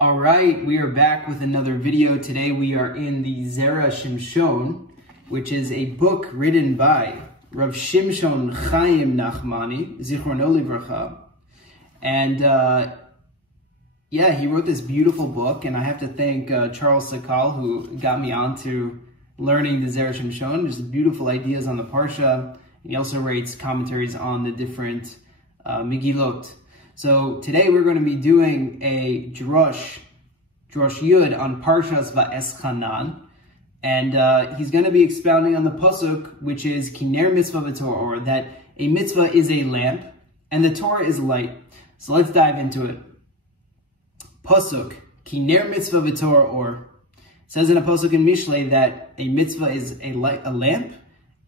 All right, we are back with another video. Today we are in the Zera Shimshon, which is a book written by Rabbi Chaim Kanievski, Zichrono Livracha. And he wrote this beautiful book, and I have to thank Charles Sakal, who got me onto learning the Zera Shimshon. There's beautiful ideas on the Parsha. He also writes commentaries on the different Megillot. So today we're going to be doing a Drush Yud on Parshas Va'eschanan, and he's going to be expounding on the pasuk, which is Kiner Mitzvah v'Torah, or that a mitzvah is a lamp and the Torah is light. So let's dive into it. Pasuk Kiner Mitzvah v'Torah, or it says in a pasuk in Mishlei that a mitzvah is a lamp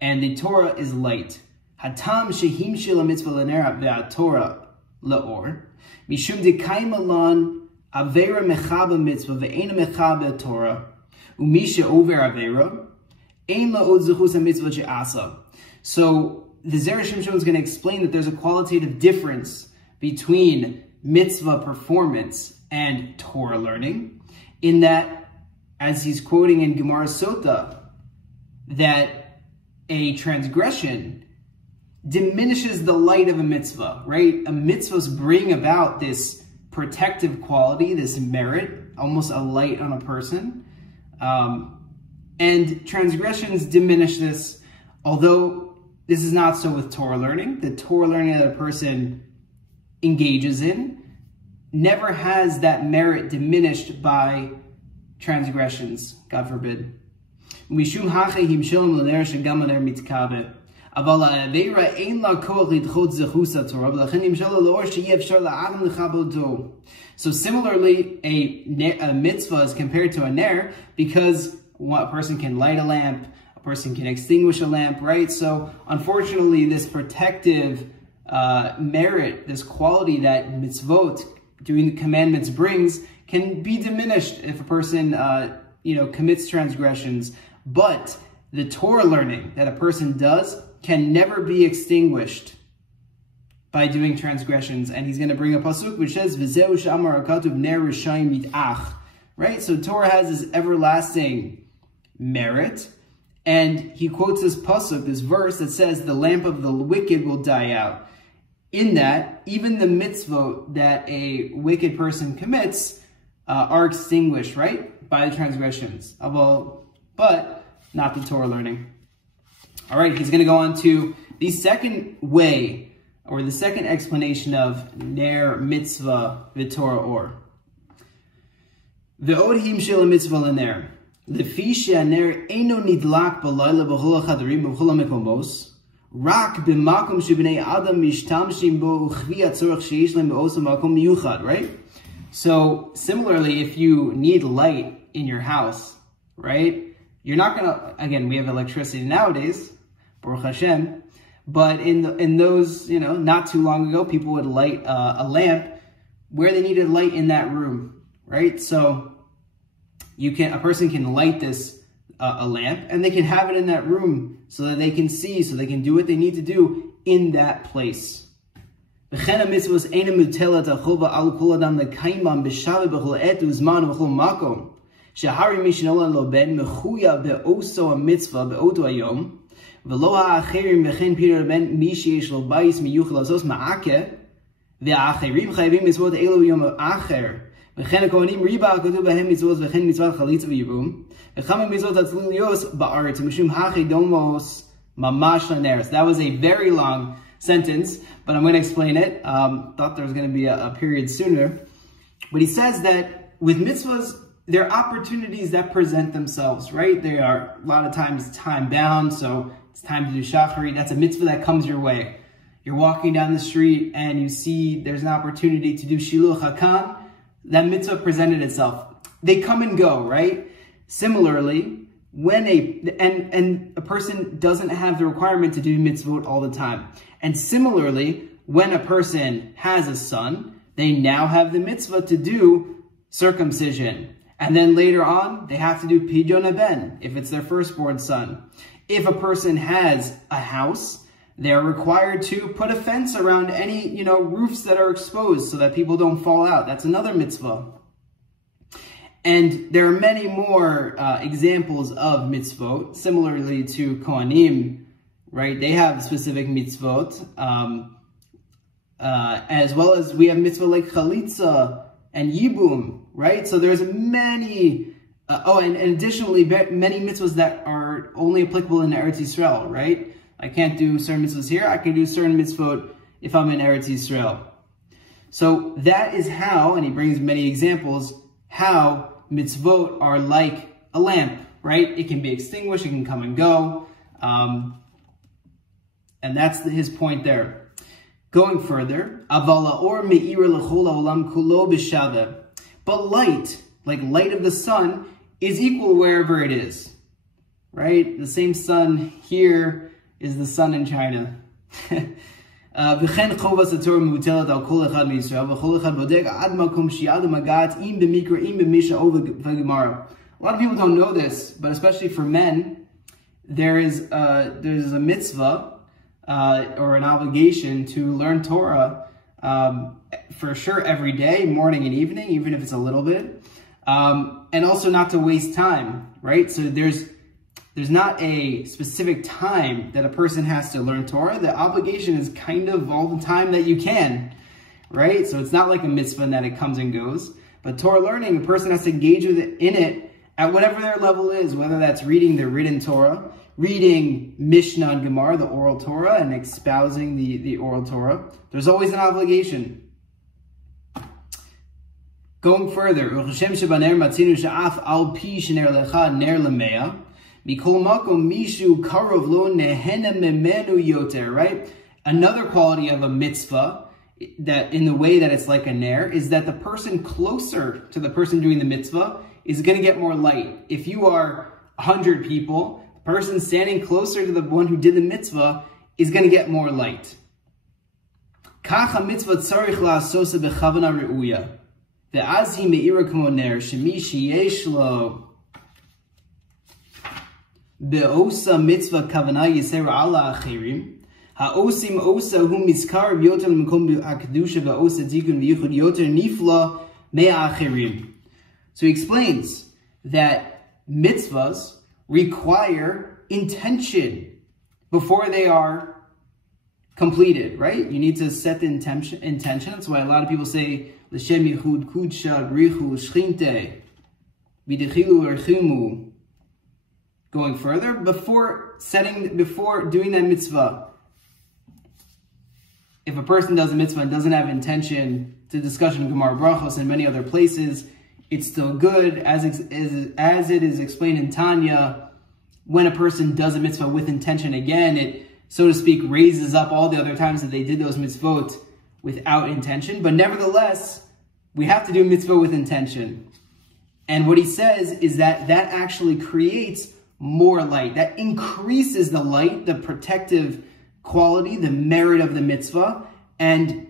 and the Torah is light. Hatam shehim shel mitzvah l'ner ve'atorah Laor, Mishum de Kaimalan Avera Mechaba Mitzvah Ve'ena Mechaba Torah, Umisha Over Avera, Ein Laod Zechus Mitzvah She'asa. So the Zera Shimshon is going to explain that there's a qualitative difference between mitzvah performance and Torah learning, in that, as he's quoting in Gemara Sota, that a transgression diminishes the light of a mitzvah, right? A mitzvahs bring about this protective quality, this merit, almost a light on a person. And transgressions diminish this, although this is not so with Torah learning. The Torah learning that a person engages in never has that merit diminished by transgressions, God forbid. Mishum hachehim shalom l'ner shegam l'ner mitkaveh. So similarly, a mitzvah is compared to a ner because a person can light a lamp, a person can extinguish a lamp, right? So unfortunately, this protective merit, this quality that mitzvot, doing the commandments, brings, can be diminished if a person commits transgressions. But the Torah learning that a person does can never be extinguished by doing transgressions. And he's going to bring a pasuk which says, V'zeu she'amar hakatuv ner rishayim yit'ach. Right? So Torah has this everlasting merit. And he quotes this pasuk, this verse that says, the lamp of the wicked will die out. In that, even the mitzvah that a wicked person commits are extinguished, right? By the transgressions. But not the Torah learning. All right, he's going to go on to the second way, or the second explanation of ner mitzvah v'torah or. Ve'odhim shel mitzvah l'ner. Lefi she'aner eino nidlak b'layla b'chol ha'chadarim b'chol ha'mekomos, rak b'makom shebnei adam mishtamshim bo uchvi hatzorach sheish lehem b'osa makom miyuchad, right? So, similarly, if you need light in your house, right, you're not going to, again, we have electricity nowadays, Baruch Hashem, but in those, not too long ago, people would light a lamp where they needed light in that room, right? So a person can light this, a lamp, and they can have it in that room so that they can see, so they can do what they need to do in that place. Shahari Mishnola lo ben mechuya beoso a mitzvah beoto ayom, velo ha'acherim v'chen pira ben mishish lo bayis miyuchel azos ma'ake, ve'acherim chayvim mitzvot elu yom acher, v'chen ha'kohanim riba ha'kotu b'hem mitzvot v'chen mitzvot chalitza v'yibum, v'chama mitzvot atzlilios ba'aretz, mishum ha'che domos mamash l'neres. That was a very long sentence, but I'm going to explain it. Thought there was going to be a period sooner. But he says that with mitzvahs, there are opportunities that present themselves, right? They are a lot of times time-bound, so it's time to do shachari. That's a mitzvah that comes your way. You're walking down the street and you see there's an opportunity to do shiluch hakan. That mitzvah presented itself. They come and go, right? Similarly, when a person doesn't have the requirement to do mitzvot all the time. And similarly, when a person has a son, they now have the mitzvah to do circumcision. And then later on, they have to do pidyon haben, if it's their firstborn son. If a person has a house, they're required to put a fence around any, roofs that are exposed so that people don't fall out. That's another mitzvah. And there are many more examples of mitzvot, similarly to Kohanim, right? They have specific mitzvot, as well as we have mitzvah like chalitza and yibum, right? So there's many, and additionally, many mitzvahs that are only applicable in Eretz Yisrael, right? I can't do certain mitzvahs here. I can do certain mitzvot if I'm in Eretz Yisrael. So that is how, and he brings many examples, how mitzvot are like a lamp, right? It can be extinguished, it can come and go. And that's his point there. Going further, but light, like light of the sun, is equal wherever it is, right? The same sun here is the sun in China. A lot of people don't know this, but especially for men, there's a mitzvah or an obligation to learn Torah for sure every day, morning and evening, even if it's a little bit, and also not to waste time, right? So there's not a specific time that a person has to learn Torah. The obligation is kind of all the time that you can, right? So it's not like a mitzvah in that it comes and goes. But Torah learning, a person has to engage in it at whatever their level is, whether that's reading the written Torah, reading Mishnah and Gemara, the oral Torah, and espousing the oral Torah. There's always an obligation. Going further, right? Another quality of a mitzvah, that in the way that it's like a ner, is that the person closer to the person doing the mitzvah is going to get more light. If you are 100 people, the person standing closer to the one who did the mitzvah is going to get more light. Kacha mitzvah tzarich la'asosa bechavana re'uya. Ve'az hi me'ira k'mo ner, shemi sheyesh lo be'osa mitzvah kavana yisera ala achirim. Ha'osim osa hu miskar yoter l'mekom ha'kedusha ve'osa tikun v'yichud yoter nifla me'a achirim. So he explains that mitzvahs require intention before they are completed, right? You need to set the intention. That's why a lot of people say l'shem yichud kudsha brichu shchinte v'dechilu erchimu. Going further, before doing that mitzvah, if a person does a mitzvah and doesn't have intention, to discussion Gemara Brachos and many other places, it's still good, as it is explained in Tanya. When a person does a mitzvah with intention, again, it, so to speak, raises up all the other times that they did those mitzvot without intention. But nevertheless, we have to do mitzvah with intention. And what he says is that that actually creates more light. That increases the light, the protective quality, the merit of the mitzvah, and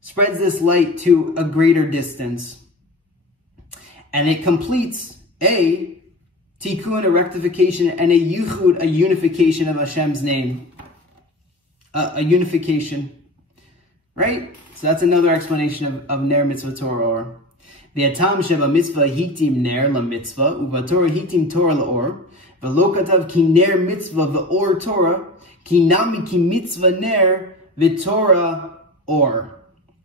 spreads this light to a greater distance. And it completes a tikkun, a rectification, and a yichud, a unification of Hashem's name. A unification. Right? So that's another explanation of ner mitzvah Torah. V'atam sheba mitzvah hitim ner la mitzvah, uva Torah hitim Torah laor, v'lo katav ki ner mitzvah v'or Torah, ki nami ki mitzvah ner v'Torah or.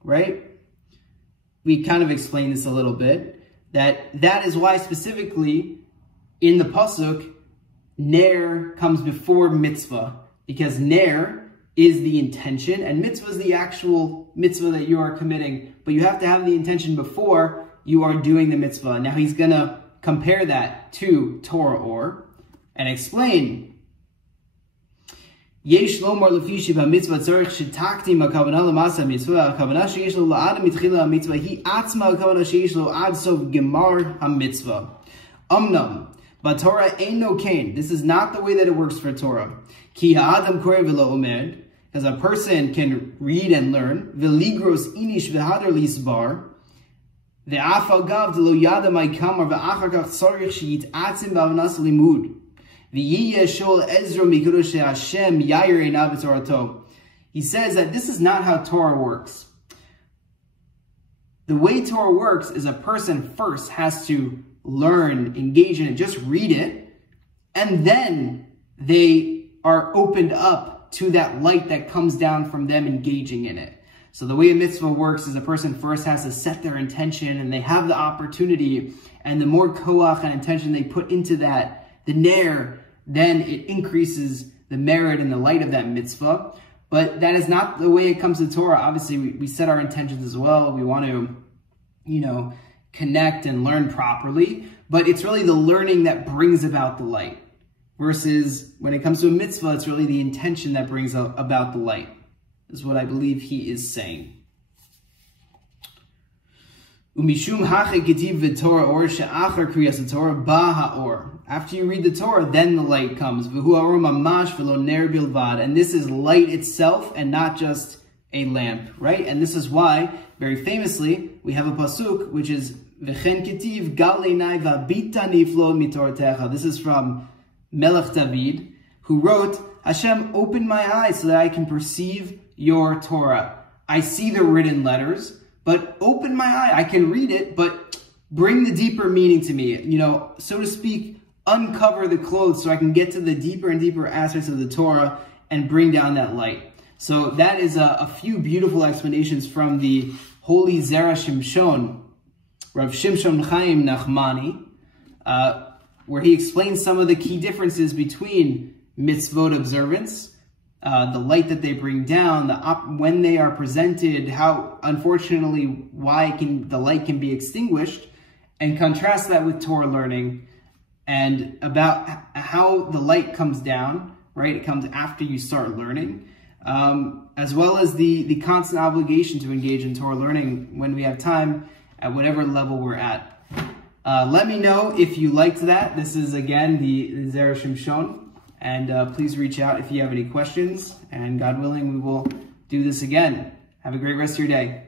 Right? We kind of explained this a little bit. That is why specifically in the pasuk, ner comes before mitzvah, because ner is the intention and mitzvah is the actual mitzvah that you are committing, but you have to have the intention before you are doing the mitzvah. Now he's going to compare that to Torah or and explain. Yesh lo mar lefi sheba mitzvah tzarich shetakti makavana lamasa mitzvah hakavana sheyesh lo la'adam mitchila mitzvah hi atzma hakavana sheyesh lo ad sof gemar ha-mitzvah. But Torah ain't no kain. This is not the way that it works for Torah. Ki ha'adam koreh v'lo omer, because a person can read and learn. V'ligros inish v'hadar lisbar. Ve'af agav d'lo yada ma'kamar ve'achar kach tzarich sheyitzim b'avanas limud. He says that this is not how Torah works. the way Torah works is a person first has to learn, engage in it, just read it, and then they are opened up to that light that comes down from them engaging in it. So the way a mitzvah works is a person first has to set their intention, and they have the opportunity, and the more koach and intention they put into that, the ner, then it increases the merit and the light of that mitzvah. But that is not the way it comes to Torah. Obviously, we set our intentions as well. We want to, connect and learn properly. But it's really the learning that brings about the light. Versus when it comes to a mitzvah, it's really the intention that brings about the light. Is what I believe he is saying. Umishum hache ketiv v'Torah or she'achar kriyas Torah ba ha'or. After you read the Torah, then the light comes. V'hu ha'or mamash v'lo ner bilvad. And this is light itself and not just a lamp, right? And this is why, very famously, we have a pasuk which is v'chen ketiv gal einai v'abita niflo mitoratecha. This is from Melech David, who wrote, Hashem, open my eyes so that I can perceive your Torah. I see the written letters, but open my eye. I can read it, but bring the deeper meaning to me. So to speak, uncover the clothes so I can get to the deeper and deeper aspects of the Torah and bring down that light. So that is a few beautiful explanations from the holy Zera Shimshon, Rabbi Chaim Kanievski, where he explains some of the key differences between mitzvot observance, the light that they bring down, when they are presented, how, unfortunately, why the light can be extinguished, and contrast that with Torah learning, and about how the light comes down, right? It comes after you start learning, as well as the constant obligation to engage in Torah learning when we have time, at whatever level we're at. Let me know if you liked that. This is, again, the Zera Shimshon. And please reach out if you have any questions. And God willing, we will do this again. Have a great rest of your day.